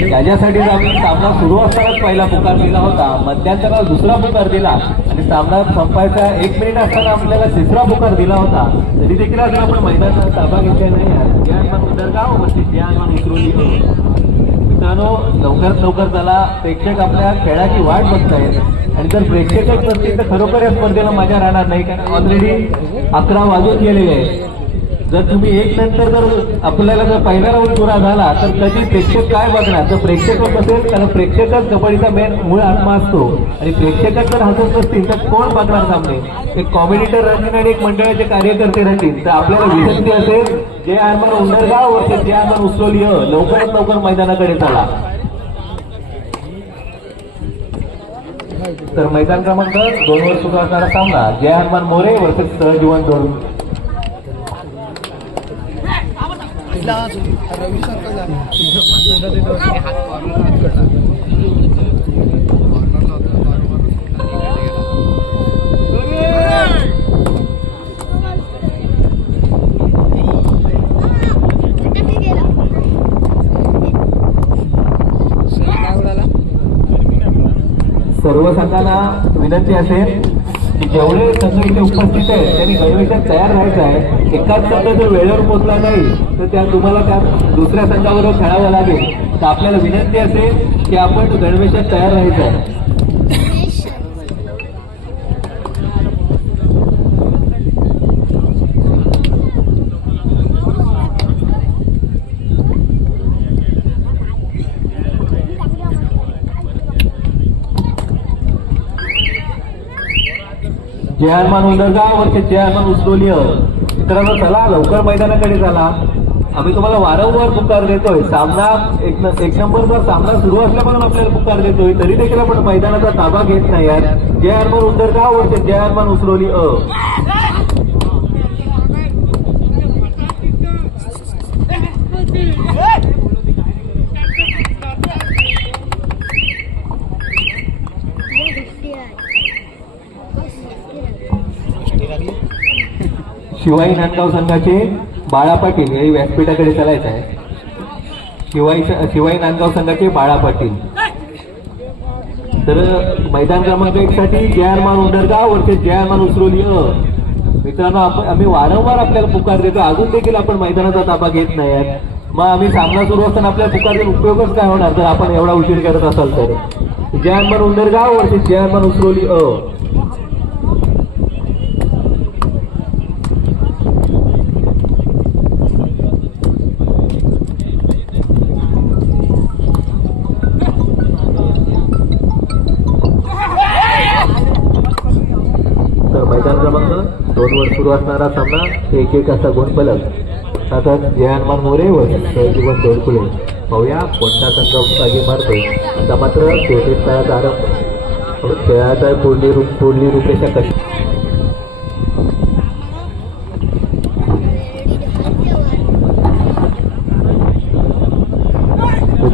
त्याच्यासाठीच आम्ही सामना सुरू असतानाच पहिला पुकार दिला होता. मध्यांतराला दुसरा पुकार दिला. आणि सामना संपायचा एक मिनिट असताना आपल्याला तिसरा पुकार दिला होता. तरी देखील अजून आपण मैदानात ताबा घेतला नाही आहे. ज्ञानमान उदरगाव वरती ज्ञानमान मित्रांनो लवकरात लवकर चला. प्रेक्षक आपल्या खेळाची वाट बघतायत. आणि जर प्रेक्षकच नसतील तर खरोखर या स्पर्धेला मजा राहणार नाही कारण ऑलरेडी अकरा वाजून गेलेले आहेत. जर तुम्ही एक नंतर जर आपल्याला जर पहिला राऊंड पुरा झाला तर कधी प्रेक्षक काय बघणार? जर प्रेक्षकच असेल कारण प्रेक्षकच कबड्डीचा मेन मूळ आत्मा असतो. आणि प्रेक्षकच जर हसत नसतील तर कोण बघणार सामने? एक कॉमेडिटर राहतील आणि एक मंडळाचे कार्यकर्ते राहतील. तर आपल्याला विनंती असेल जे आरमान उंडरगाव व जे आरमान उचलोली लवकरात लवकर मैदानाकडे चला. तर मैदान क्रमांक दोन वर सुरू असणारा सामना जय हनुमान मोरे वर्सेस सहजीवन दोन सर्व संघाला विनंती असेल. की जेवढे संघ इथे उपस्थित आहेत त्यांनी गणवेशात तयार राहायचं आहे. एकाच संघ जर वेळेवर पोहोचला नाही तर त्या तुम्हाला त्या दुसऱ्या संघाबरोबर खेळावं लागेल. तर आपल्याला विनंती असेल की आपण गणवेशात तयार राहायचं आहे. जय हनुमान उंदरगाव वरचे जय हनुमान मित्रांनो चला लवकर मैदानाकडे चला. आम्ही तुम्हाला वारंवार पुकार देतोय. सामना एक न- एक नंबरचा सामना सुरू असल्यापासून आपल्याला पुकार देतोय तरी देखील आपण मैदानाचा ताबा घेत नाही यार जय हनुमान उंदरगाव वरचे जय हनुमान उचलोली अ शिवाई नांदगाव संघाचे बाळा पाटील हे व्यासपीठाकडे चालायचं आहे. शिवाई शिवाई नांदगाव संघाचे बाळा पाटील. तर मैदान क्रमांक एक साठी जयमान उंडरगाव वरचे जयमान उसरोली. अ मित्रांनो आपण आम्ही वारंवार आपल्याला पुकार देतो. अजून देखील आपण मैदानाचा ताबा घेत नाही मग आम्ही सामना सुरू असताना आपल्या पुकारचा उपयोगच काय होणार? जर आपण एवढा उशीर करत असाल तर. जयमान उंडरगाव वरचे जयमान उसरोली. अ वर सुरू असणारा सामना एक एक असा गुणफलक आता जय हनुमान मोरे व सहजीवन दोडकुले पाहूया कोणता संघ बाजी मारतो आता मात्र चौतीस खेळाचा आरंभ. खेळाचा पुढली रूप पुढली रूपरेषा कशी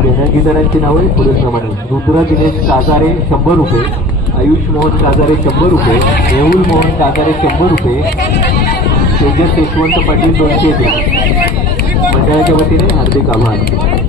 देण्याची जणांची नावे पुढीलप्रमाणे ऋतुरा दिनेश काजारे शंभर रुपये. आयुष मोहन काजारे शंभर रुपये मेहुल मोहन काजारे शंभर रुपये तेजस यशवंत पाटील दोनशे रुपये. मंडळाच्या वतीने हार्दिक आभार.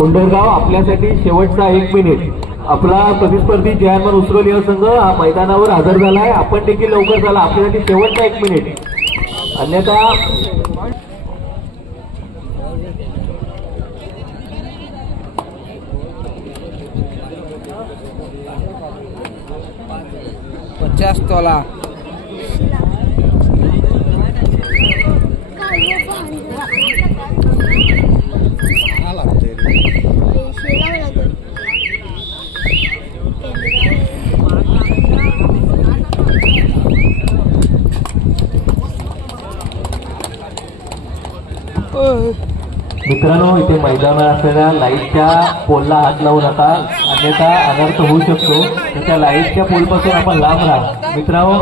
उंडरगाव आपल्यासाठी शेवटचा एक मिनिट आपला प्रतिस्पर्धी जयमान उसरोली हा संघ हा मैदानावर हजर झाला आहे आपण देखील लवकर झाला आपल्यासाठी शेवटचा एक मिनिट अन्यथा पचास तोला. मित्रांनो इथे मैदानात असलेल्या लाईटच्या पोलला हात लावू नका अन्यथा अनर्थ होऊ शकतो. तर त्या लाईटच्या पोलपासून आपण लांब राहा. मित्रांनो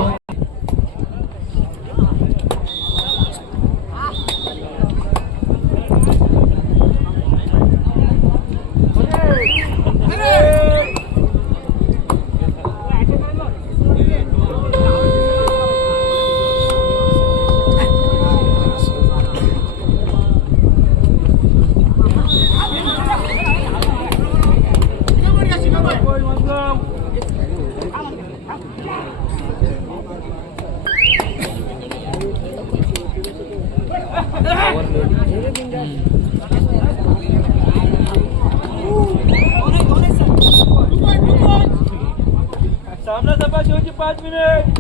सामना सभा शेवटची पाच मिनिट.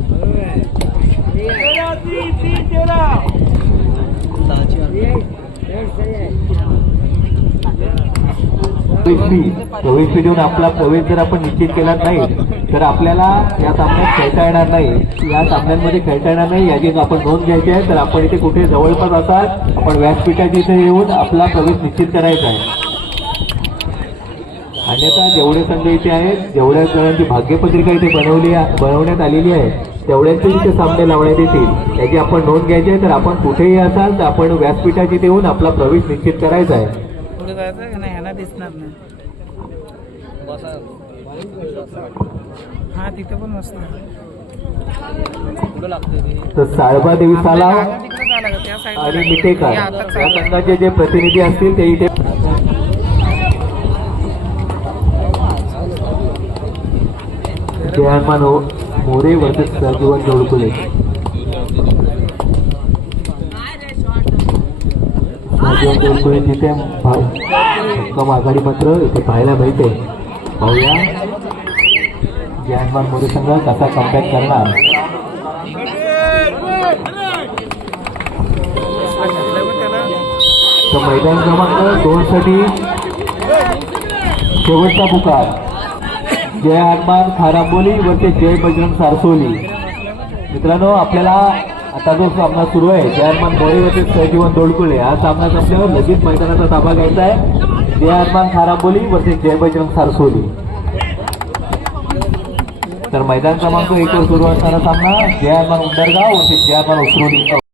तेरा तीन तीन तेरा. देऊन आपला प्रवेश जर आपण निश्चित केला नाही तर आपल्याला या सामन्यात खेळता येणार नाही. या सामन्यांमध्ये खेळता येणार नाही याची आपण नोंद घ्यायची आहे तर आपण इथे कुठे जवळपास असाल आपण व्यासपीठाच्या इथे येऊन आपला प्रवेश निश्चित करायचा आहे. अन्यथा जेवढे संघ इथे आहेत जेवढ्या जणांची भाग्यपत्रिका इथे बनवली बनवण्यात आलेली आहे तेवढ्यांचे इथे सामने लावण्यात येतील. याची आपण नोंद घ्यायची आहे तर आपण कुठेही असाल तर आपण व्यासपीठाची येऊन आपला प्रवेश निश्चित करायचा आहे. हा तिथे पण मस्त तर साळबा देवी आणि आता या. संघाचे जे प्रतिनिधी असतील ते इथे जयमान हो, मोरे वर्सेस सर्जीवन जोडकुले सर्जीवन जोडकुले तिथे. भक्कम आघाडी मात्र इथे पाहायला मिळते. पाहूया. जयमान मोरे संघ कसा कमबॅक करणार? मैदान क्रमांक दोन साठी शेवटचा पुकार. जय हनुमान खारांबोली वरती जय बजरंग सारसोली. मित्रांनो आपल्याला आता जो सामना सुरू आहे जय हनुमान मोळे वरती सहजीवन दोडकुले हा सामना संपल्यावर लगेच मैदानाचा ताबा घ्यायचा आहे. जय हनुमान खारांबोली वरती जय बजरंग सारसोली. तर मैदान क्रमांक एकवर सुरू असणारा सामना जय हनुमान उंडरगाव वरती जय हनुमान उसरोली